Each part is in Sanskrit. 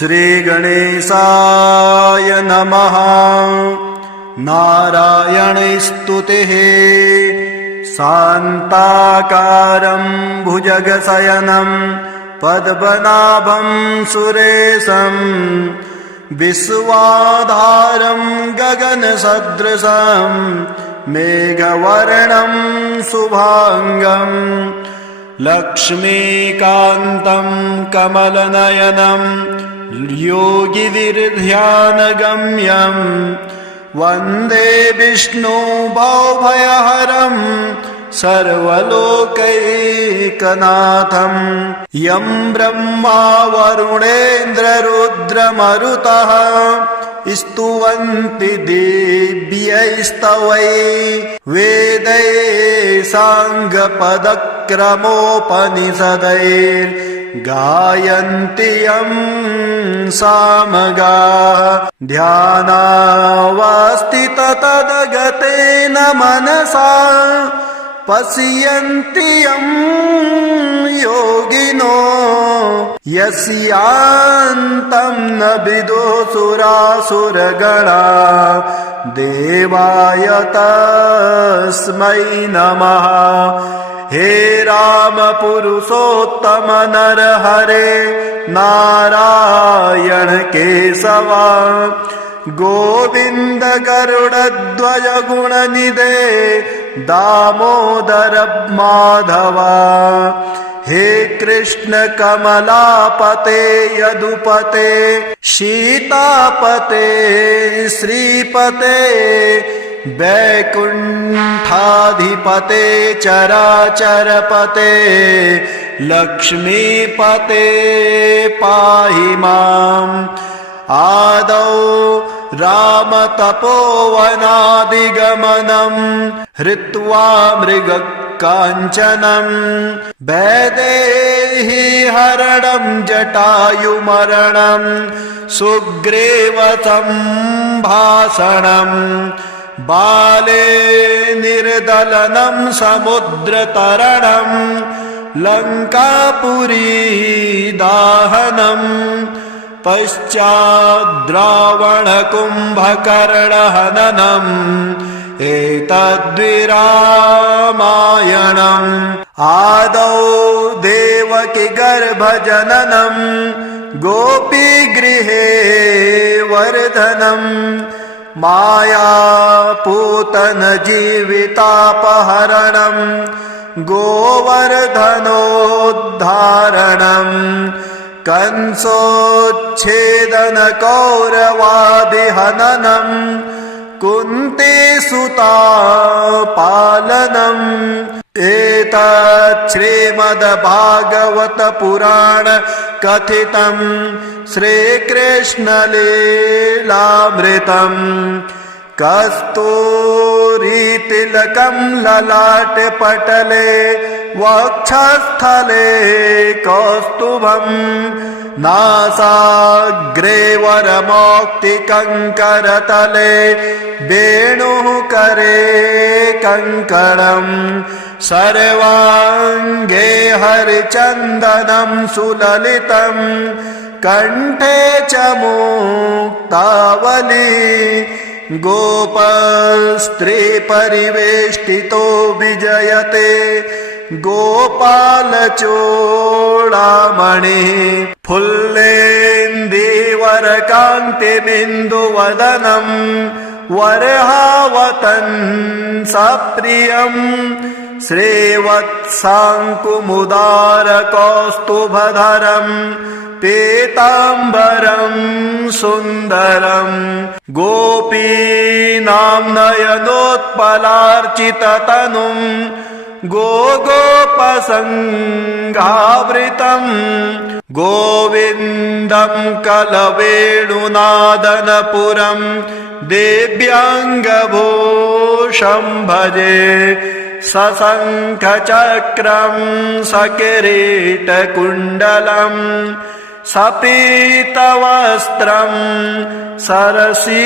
श्रीगणेशाय नमः। नारायणस्तुतिः। शान्ताकारं भुजगशयनं पद्मनाभं सुरेशं विश्वाधारं गगनसदृशं मेघवर्णं शुभांगं लक्ष्मीकान्तं कमलनयनं योगिविरध्यानगम्यं वन्दे विष्णुभवभयहरं सर्वलोकैकनाथं। यं ब्रह्मा वरुणेन्द्ररुद्रमरुतः स्तुवन्ति दिव्यैस्तवैः वेदैः साङ्गपदक्रमोपनिषदैर्गायन्ति यं सामगाः। ध्यानावस्थिततद्गतेन मनसा पश्यन्ति यं योगिनो यस्यान्तं न विदुः देवाय तस्मै नमः। हे राम पुरुषोत्तम नरहरे नारायण केशवा गोविंद गरुड़ध्वज गुणनिधे दामोदर माधवा। हे कृष्ण कमलापते यदुपते सीतापते श्रीपते वैकुंठाधिपते चराचरपते लक्ष्मीपते पाहि माम्। आदौ रामतपोवनादिगमनं हृत्वा मृगकाञ्चनं वैदेही हरणं जटायुमरणं सुग्रीवसम्भाषणं बाले निर्दलनं समुद्रतरणं लङ्कापुरी दाहनं पश्चाद्रावणकुम्भकर्णहननम् एतद्विरामायणम्। आदौ देवकी गर्भजननं गोपीगृहे वर्धनं मायापूतन जीवितापहरणं गोवर्धनोद्धारणम् कंसोच्छेदन कौरवादिहननं कुन्तीसुता पालनम् एतत् श्रीमद्भागवत पुराण कथितं श्रीकृष्णलीलामृतम्। कस्तूरीतिलकं ललाटे पटले वक्षस्थले कौस्तुभं नासाग्रे वरमौक्तिकङ्करतले वेणुः करे कङ्कणम् सर्वाङ्गे हरिचन्दनं सुललितं कण्ठे च मुक्तावली गोपस्त्री परिवेष्टितो विजयते गोपालचूडामणिः फुल्लेन्दीवरकान्तिबिन्दुवदनं वरहावतंसप्रियं श्रीवत्साङ्कुमुदारकौस्तुभधरं पीताम्बरं सुन्दरं गोपीनां नयनोत्पलार्चिततनुं गोगोपसङ्घावृतं गोविन्दं कलवेणुनादनपुरं दिव्याङ्गभूषं भजे सशङ्खचक्रं सकिरीटकुण्डलं सपीतवस्त्रं सरसीरुहेक्षणं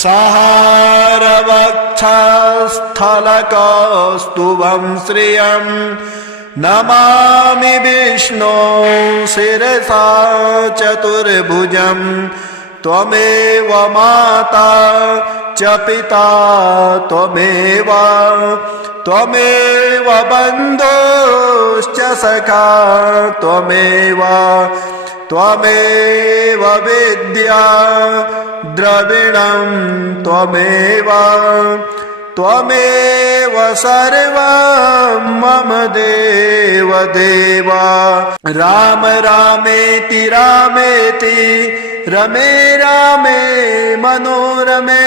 सहारवक्षस्थलकौस्तुभं श्रियं नमामि विष्णो शिरसा चतुर्भुजं त्वमेव माता च पिता त्वमेव त्वमेव बन्धुश्च सखा त्वमेव त्वमेव विद्या द्रविणं त्वमेव त्वमेव सर्वं मम देव देव। राम रामेति रामेति रमे रामे मनोरमे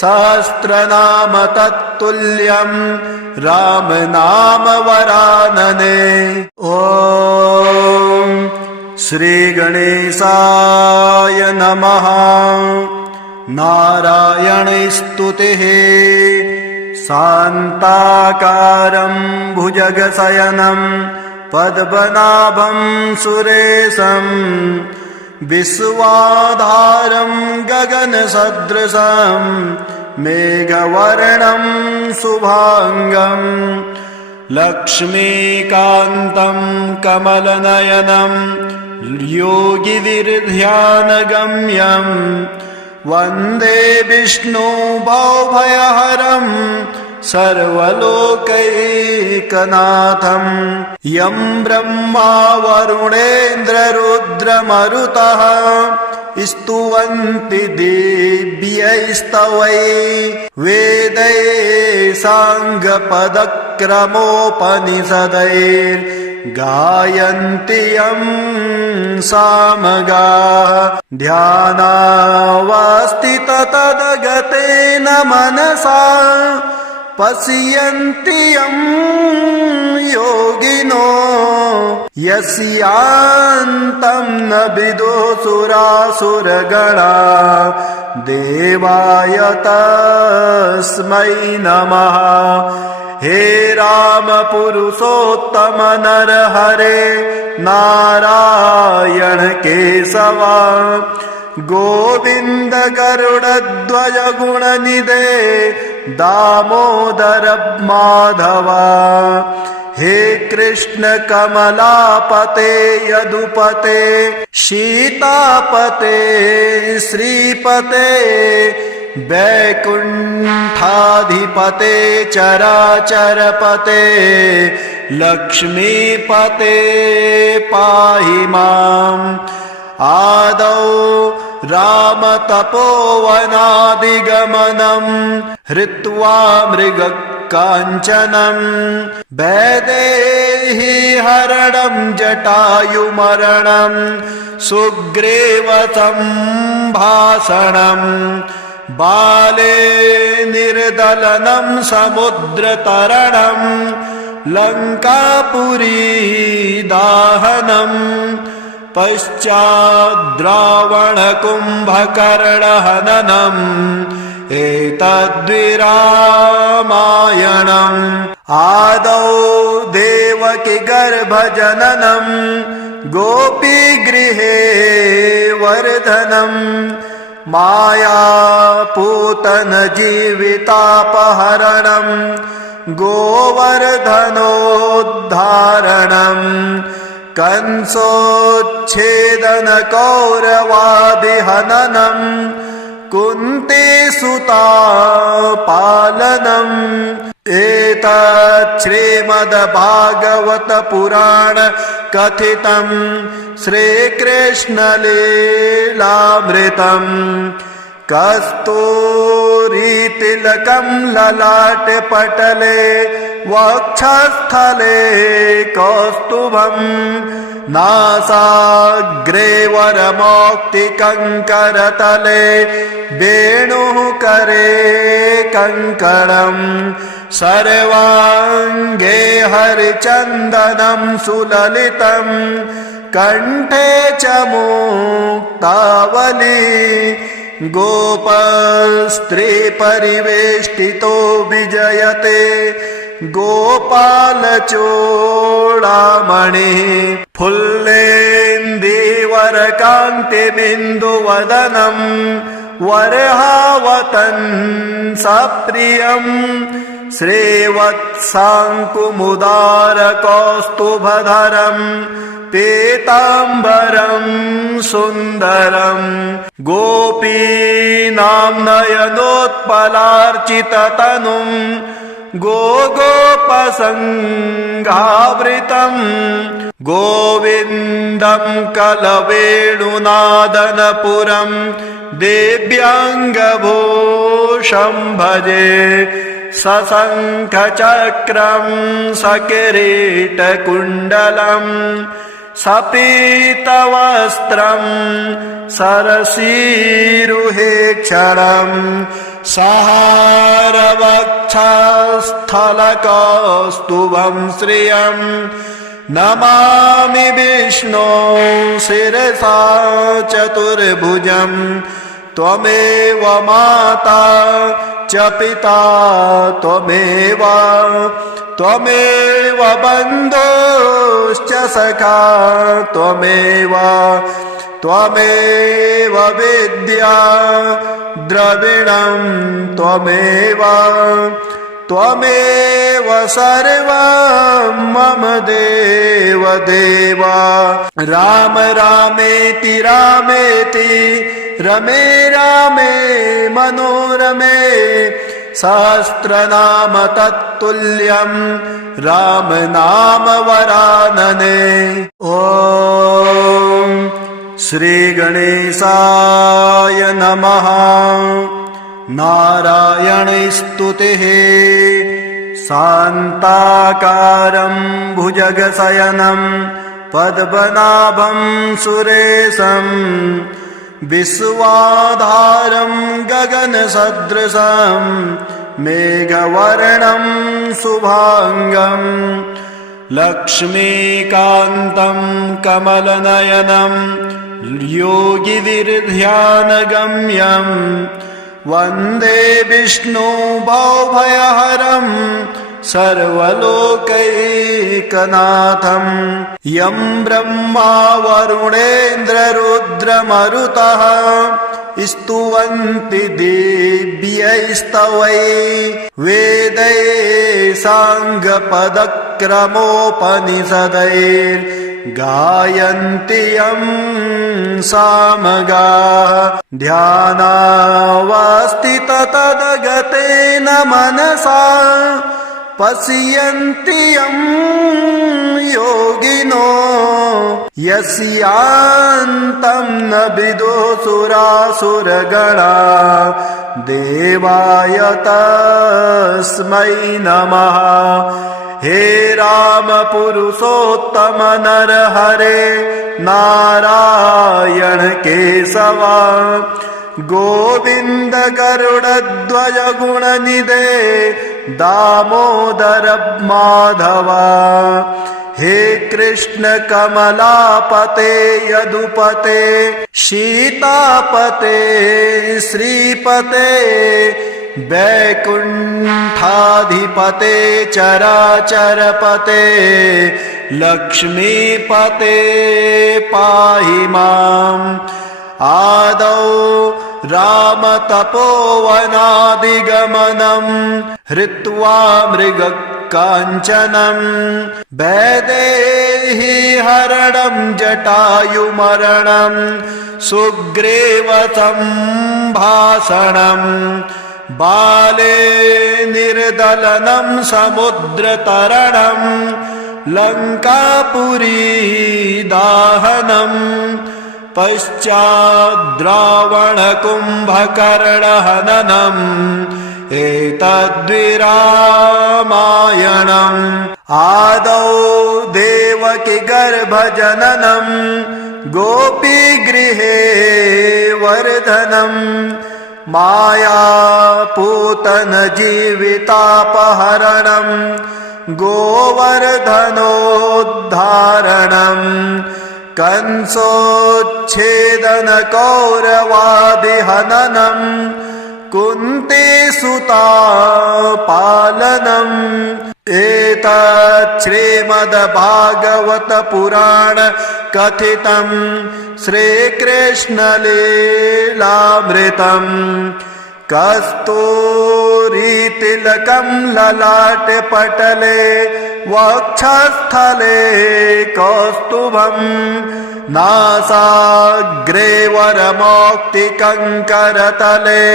सहस्रनाम तत्तुल्यं राम नाम वरानने। ॐ श्री गणेशाय नमः। नारायण स्तुतिः शान्ताकारं भुजगशयनं पद्मनाभं सुरेशं विश्वाधारं गगनसदृशं मेघवर्णं शुभांगं लक्ष्मीकान्तं कमलनयनं योगिविर्ध्यानगम्यं वन्दे विष्णु भवभयहरं सर्वलोकैकनाथं। यं ब्रह्मा वरुणेन्द्ररुद्रमरुतः स्तुवन्ति दिव्यैस्तवैः वेदैः साङ्गपदक्रमोपनिषदैर्गायन्ति यं सामगाः। ध्यानावस्थिततद्गतेन मनसा पश्यन्ति यं योगिनो यस्यान्तं न विदुः देवाय तस्मै नमः। हे राम पुरुषोत्तम नरहरे नारायण केशवा गोविंद गरुड़ध्वज गुणनिधे दामोदर माधवा। हे कृष्ण कमलापते यदुपते सीतापते श्रीपते वैकुंठाधिपते चराचरपते लक्ष्मीपते पाहि माम्। आदौ रामतपोवनादिगमनं हृत्वा मृगकाञ्चनं वैदेही हरणं जटायुमरणं सुग्रीवसम्भाषणं बाले निर्दलनं समुद्रतरणं लङ्कापुरी दाहनं पश्चाद्रावणकुम्भकर्णहननम् एतद्विरामायणम्। आदौ देवकी गर्भजननं गोपीगृहे वर्धनं मायापूतन जीवितापहरणं गोवर्धनोद्धारणम् कंसोच्छेदन कौरवादिहननं कुन्तीसुता पालनम् एतत् श्रीमद्भागवत पुराण कथितं श्रीकृष्णलीलामृतम्। कस्तूरीतिलकं ललाटे पटले वक्षस्थले कौस्तुभं नासाग्रे वरमौक्तिकङ्करतले वेणुः करे कङ्कणम् सर्वाङ्गे हरिचन्दनं सुललितं कण्ठे च मुक्तावली गोपस्त्री परिवेष्टितो विजयते गोपालचूडामणिः फुल्लेन्दीवरकान्तिबिन्दुवदनं वरहावतन् सप्रियं श्रीवत्साङ्कुमुदारकौस्तुभधरम् पीताम्बरं सुन्दरम् गोपीनां नयनोत्पलार्चिततनुम् गोगोपसङ्घावृतम् गोविन्दं कलवेणुनादनपुरम् दिव्याङ्गभूषं भजे सशङ्खचक्रं सकिरीटकुण्डलम् सपीतवस्त्रं सरसीरुहेक्षणम् सहारवक्षस्थलकौस्तुभं श्रियम् नमामि विष्णो शिरसा चतुर्भुजम् त्वमेव माता च पिता त्वमेव बन्धुश्च सखा त्वमेव विद्या द्रविणं त्वमेव सर्वं मम देव राम रामेति रमे रामे मनोरमे सहस्रनाम तत्तुल्यं राम नाम वरानने। ॐ श्री गणेशाय नमः। नारायणे स्तुतिः शान्ताकारं भुजगशयनं पद्मनाभं सुरेशम् विश्वाधारं गगनसदृशं मेघवर्णं शुभांगं लक्ष्मीकान्तं कमलनयनं योगिभिर्ध्यानगम्यं वन्दे विष्णु भवभयहरं सर्वलोकैकनाथं यं ब्रह्मा वरुणेन्द्ररुद्रमरुतः स्तुवन्ति दिव्यैस्तवैः वेदैः साङ्गपदक्रमोपनिषदैर्गायन्ति यं सामगाः ध्यानावस्थिततद्गतेन मनसा पश्यन्ति यं योगिनो यस्यान्तं न विदुः देवाय तस्मै नमः। हे राम पुरुषोत्तम नरहरे नारायण केशवा गोविंद गरुड़ध्वज गुणनिधे दामोदर माधवा। हे कृष्ण कमलापते यदुपते सीतापते श्रीपते वैकुण्ठाधिपते चराचरपते लक्ष्मीपते पाहि माम्। आदौ रामतपोवनादिगमनम् हृत्वा मृगकाञ्चनम् वैदेही हरणम् जटायुमरणम् सुग्रीवसम्भाषणम् बाले निर्दलनम् समुद्रतरणम् लङ्कापुरी दाहनम् पश्चाद्रावणकुम्भकर्णहननम् एतद्विरामायणम्। आदौ देवकी गर्भजननम् गोपीगृहे वर्धनम् मायापूतन जीवितापहरणम् गोवर्धनोद्धारणम् कंसोच्छेदन कौरवादिहननम् कुन्तीसुता पालनम्। एतत् श्रीमद्भागवत पुराण कथितम् श्रीकृष्ण लीलामृतम् कस्तूरीतिलकं ललाटपटले वक्षस्थले कौस्तुभं नासाग्रे वरमौक्तिकङ्करतले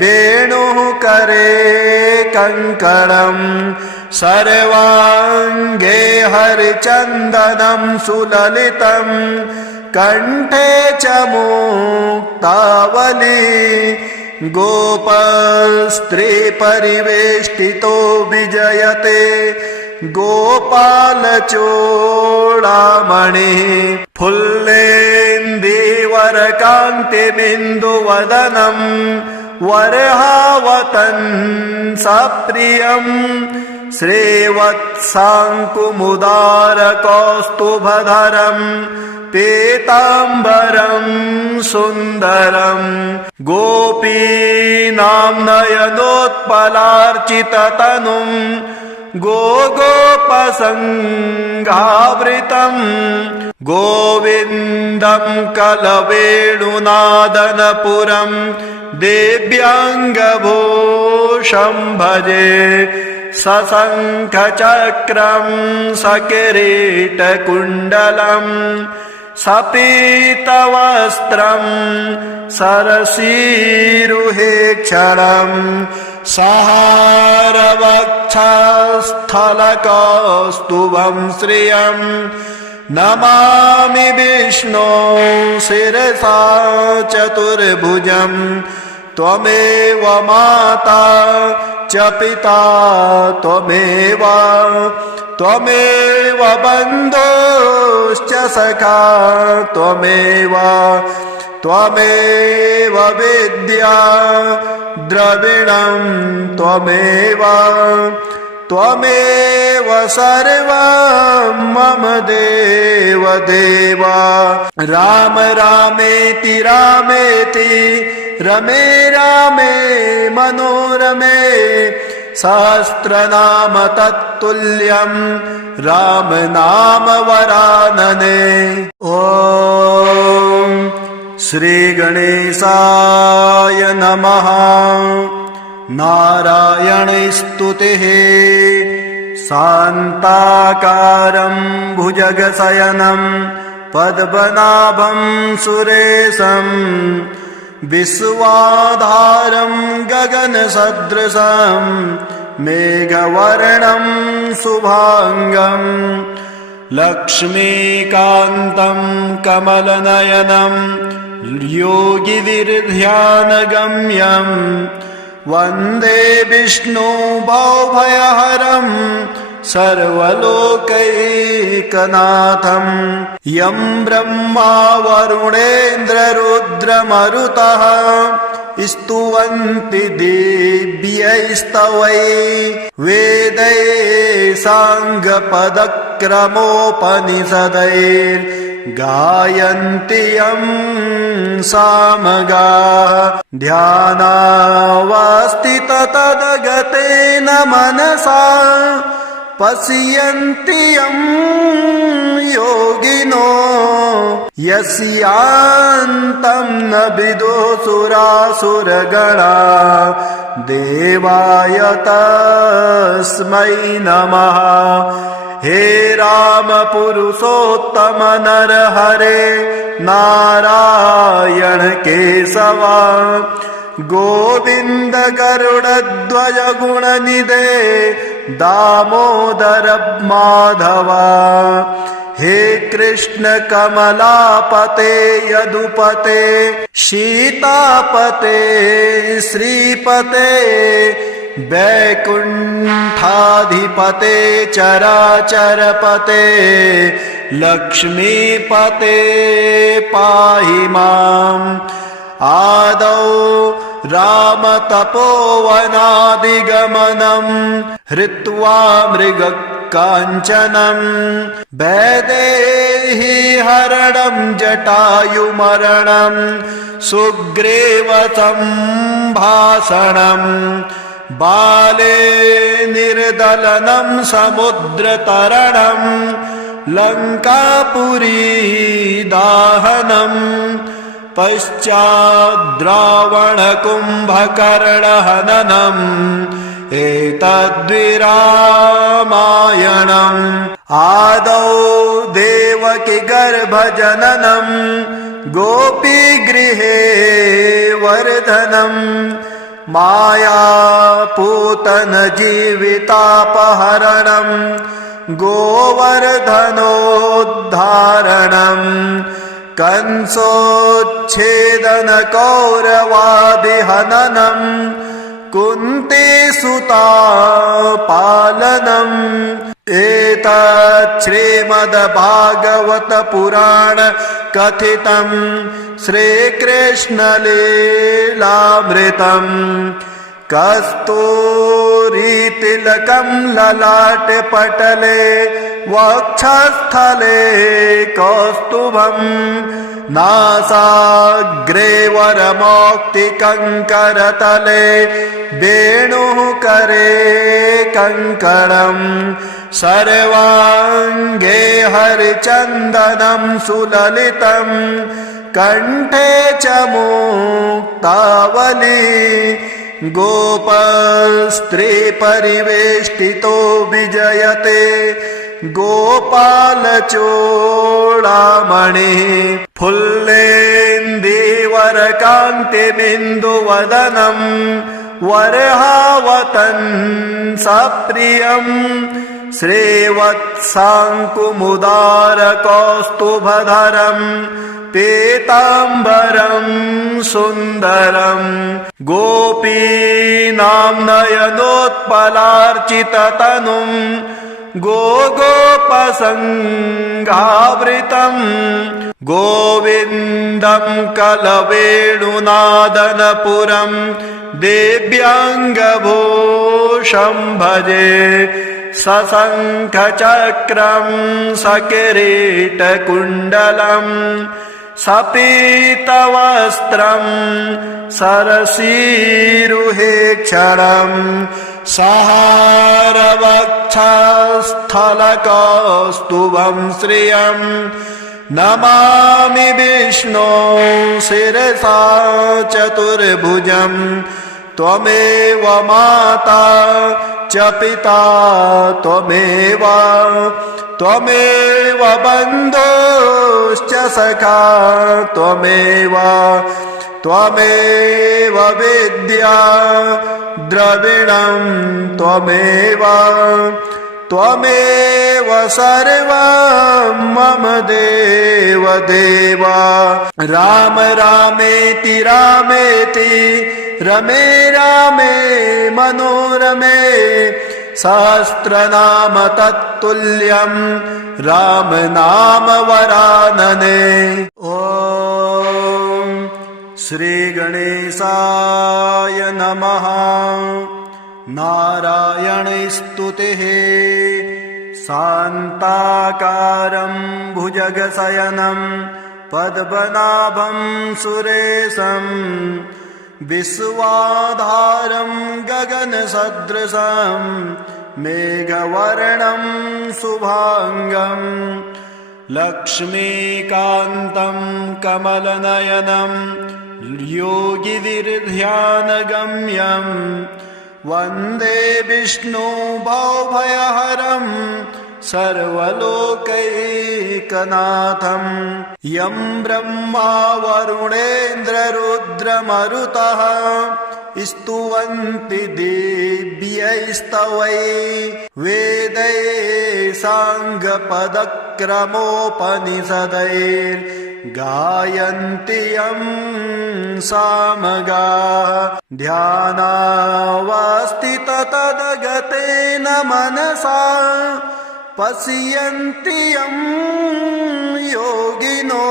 वेणुः करे कङ्कणम् सर्वाङ्गे हरिचन्दनं सुललितं कण्ठे च मुक्तावली गोपस्त्रीपरिवेष्टितो विजयते गोपालचूडामणिः फुल्लेन्दीवरकान्तिबिन्दुवदनं वरहावतन् सप्रियम् श्रीवत्साङ्कुमुदारकौस्तुभधरम् पीताम्बरं सुन्दरं गोपीनां नयनोत्पलार्चिततनुं गोगोपसङ्घावृतं गोविन्दं कलवेणुनादनपुरं दिव्याङ्गभूषं भजे सशङ्खचक्रं सकिरीटकुण्डलम् सपीतवस्त्रं सरसीरुहेक्षणं सहारवक्षस्थलकौस्तुभं श्रियं नमामि विष्णो शिरसा चतुर्भुजं त्वमेव माता च पिता त्वमेव बन्धुश्च सखा त्वमेव विद्या द्रविणं त्वमेव सर्वं मम देव राम रामेति रमे रामे मनोरमे सहस्रनाम तत्तुल्यं राम नाम वरानने। ॐ श्री गणेशाय नमः। नारायण स्तुतिः शान्ताकारं भुजगशयनं पद्मनाभं सुरेशं विश्वाधारं गगनसदृशं मेघवर्णं शुभांगं लक्ष्मीकान्तं कमलनयनं योगिविर्ध्यानगम्यं वन्दे विष्णु भवभयहरं सर्वलोकैकनाथं यं ब्रह्मा वरुणेन्द्ररुद्रमरुतः स्तुवन्ति दिव्यैस्तवैः वेदैः साङ्गपदक्रमोपनिषदैर्गायन्ति यं सामगाः ध्यानावस्थिततद्गतेन मनसा पश्यन्ति यं योगिनो यस्यान्तं न विदुः देवाय तस्मै नमः। हे राम पुरुषोत्तम नरहरे नारायण केशवा गोविंद गरुड़ध्वज गुणनिधे दामोदर माधवा। हे कृष्ण कमलापते यदुपते सीतापते श्रीपते वैकुंठाधिपते चराचरपते लक्ष्मीपते पाहि माम्। आदौ रामतपोवनादिगमनं हृत्वा मृगकाञ्चनं वैदेही हरणं जटायुमरणं सुग्रीवसम्भाषणं बाले निर्दलनं समुद्रतरणं लङ्कापुरी दाहनं पश्चाद्रावणकुम्भकर्णहननम् एतद्विरामायणम् आदौ देवकी गर्भजननम् गोपीगृहे वर्धनम् मायापूतन जीवितापहरणम् गोवर्धनोद्धारणम् कंसोच्छेदन कौरवादिहननम् कुन्तीसुता पालनम् एतत् श्रीमद्भागवत पुराण कथितम् श्रीकृष्णलीलामृतम् कस्तूरीतिलकम् ललाटे पटले वक्षस्थले कौस्तुभम् नासाग्रे वरमौक्तिकङ्करतले वेणुः करे कङ्कणम् सर्वाङ्गे हरिचन्दनं सुललितम् कण्ठे च मुक्तावली गोपस्त्रीपरिवेष्टितो विजयते गोपालचूडामणिः फुल्लेन्दीवरकान्तिबिन्दुवदनम् वरहावतन् सप्रियम् श्रीवत्साङ्कुमुदारकौस्तुभधरम् पीताम्बरम् सुन्दरम् गोपीनां नयनोत्पलार्चिततनुम् गोगोपसङ्घावृतम् गोविन्दम् कलवेणुनादनपुरम् दिव्याङ्गभूषम् भजे सशङ्खचक्रम् सकिरीटकुण्डलम् सपीतवस्त्रम् सरसीरुहेक्षणम् सहारवक्षस्थलकौस्तुभम् श्रियम् नमामि विष्णो शिरसा चतुर्भुजम् त्वमेव माता च पिता त्वमेव बन्धुश्च सखा त्वमेव विद्या द्रविणं त्वमेव सर्वं मम देव राम रामेति रमे रामे मनोरमे सहस्रनाम तत्तुल्यं राम नाम वरानने। ॐ श्री गणेशाय नमः। नारायण स्तुतिः शान्ताकारं भुजगशयनं पद्मनाभं सुरेशम् विश्वाधारं गगनसदृशं मेघवर्णं शुभांगं लक्ष्मीकान्तं कमलनयनं योगिविर्ध्यानगम्यं वन्दे विष्णु भवभयहरं सर्वलोकैकनाथं यं ब्रह्मा वरुणेन्द्ररुद्रमरुतः स्तुवन्ति दिव्यैस्तवैः वेदैः साङ्गपदक्रमोपनिषदैर्गायन्ति यं सामगाः ध्यानावस्थिततद्गतेन मनसा पश्यन्ति यं योगिनो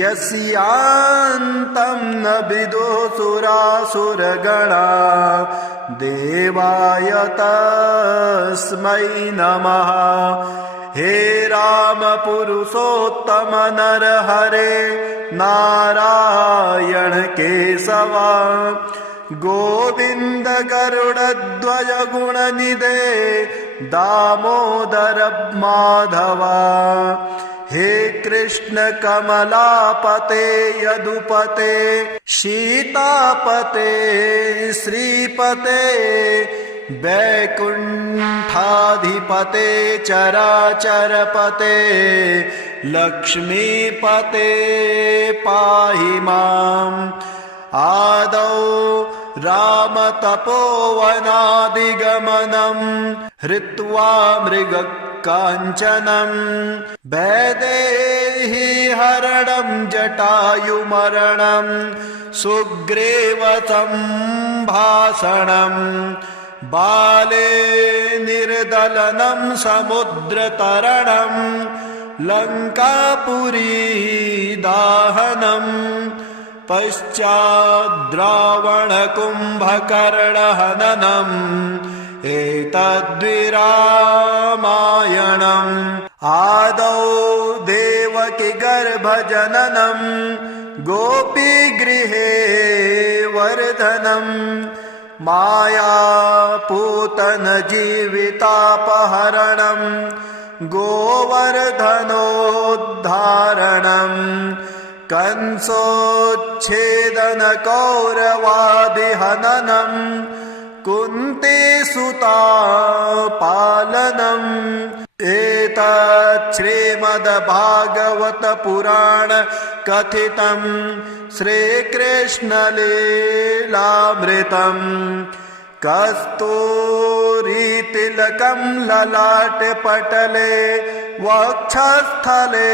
यस्यान्तं न विदुः देवाय तस्मै नमः। हे राम पुरुषोत्तम नरहरे नारायण केशवा गोविंद गरुड़ध्वज गुणनिधे दामोदर माधवा। हे कृष्ण कमलापते यदुपते शीतापते श्रीपते वैकुण्ठाधिपते चराचरपते लक्ष्मीपते पाहि माम्। आदौ रामतपोवनादिगमनम् हृत्वा मृगकाञ्चनम् वैदेही हरणं जटायुमरणं सुग्रीवसम्भाषणम् बाले निर्दलनं समुद्रतरणं लङ्कापुरी दाहनम् पश्चाद्रावणकुम्भकर्णहननम् एतद्विरामायणम्। आदौ देवकी गर्भजननम् गोपीगृहे वर्धनम् मायापूतन जीवितापहरणम् गोवर्धनोद्धारणम् कंसोच्छेदन कौरवादिहननम् कुन्तीसुता पालनम् एतत् श्रीमद्भागवत पुराण कथितम् श्रीकृष्णलीलामृतम्। कस्तूरीतिलकं ललाटे पटले वक्षस्थले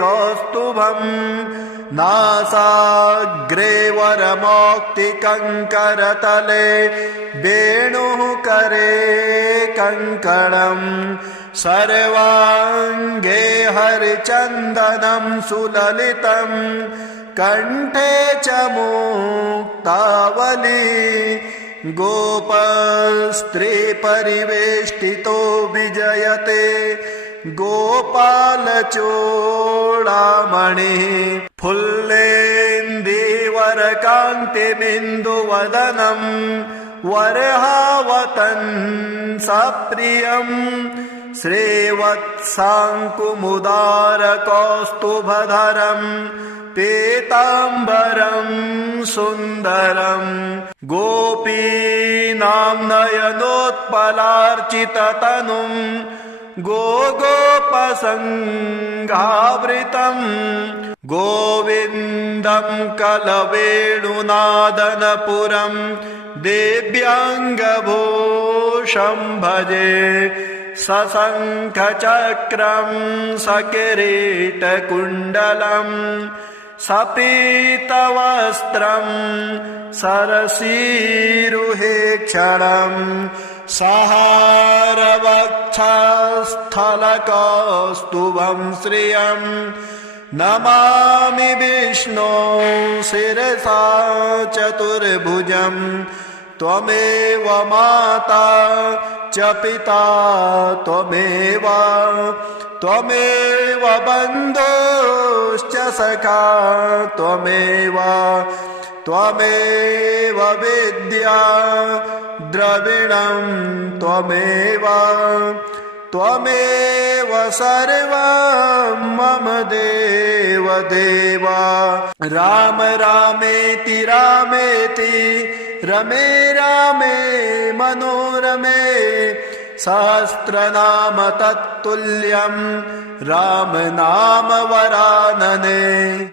कौस्तुभम् नासाग्रे वरमौक्तिकङ्करतले वेणुः करे कङ्कणम् सर्वाङ्गे हरिचन्दनं सुललितम् कण्ठे च मुक्तावली गोपस्त्री परिवेष्टितो विजयते गोपालचूडामणिः फुल्लेन्दीवरकान्तिबिन्दुवदनम् वरहावतंसप्रियम् श्रीवत्साङ्कुमुदारकौस्तुभधरम् पीताम्बरं सुन्दरम् गोपीनां नयनोत्पलार्चिततनुम् गोगोपसङ्घावृतम् गोविन्दं कलवेणुनादनपुरम् दिव्याङ्गभूषं भजे सशङ्खचक्रं सकिरीटकुण्डलम् सपीतवस्त्रं सरसीरुहेक्षणम् सहारवक्षस्थलकौस्तुभं श्रियम् नमामि विष्णो शिरसा चतुर्भुजम् त्वमेव माता च पिता त्वमेव बन्धुश्च सखा त्वमेव विद्या द्रविणं त्वमेव सर्वं मम देव राम रामेति रमे रामे मनोरमे सहस्रनाम तत्तुल्यं राम नाम वरानने।